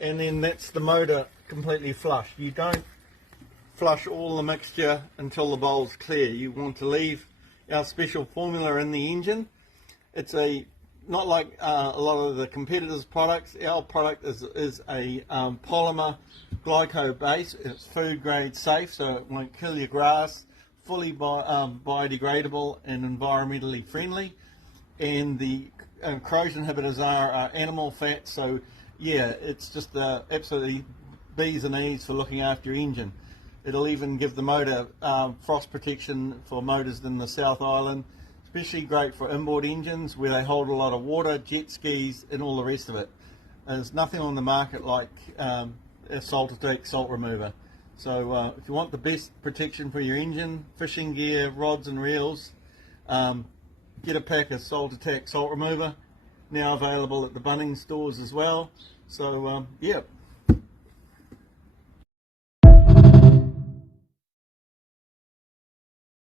and then that's the motor completely flush. You don't flush all the mixture until the bowl's clear. You want to leave our special formula in the engine. It's not like a lot of the competitors' products. Our product is a polymer glyco base. It's food grade safe, so it won't kill your grass. Fully biodegradable and environmentally friendly. And the corrosion inhibitors are animal fat, so yeah, it's just absolutely B's and E's for looking after your engine. It'll even give the motor frost protection for motors in the South Island, especially great for inboard engines where they hold a lot of water, jet skis and all the rest of it. There's nothing on the market like a Saltitec salt remover. So if you want the best protection for your engine, fishing gear, rods and reels, get a pack of Saltitec salt remover, now available at the Bunnings stores as well. So yeah,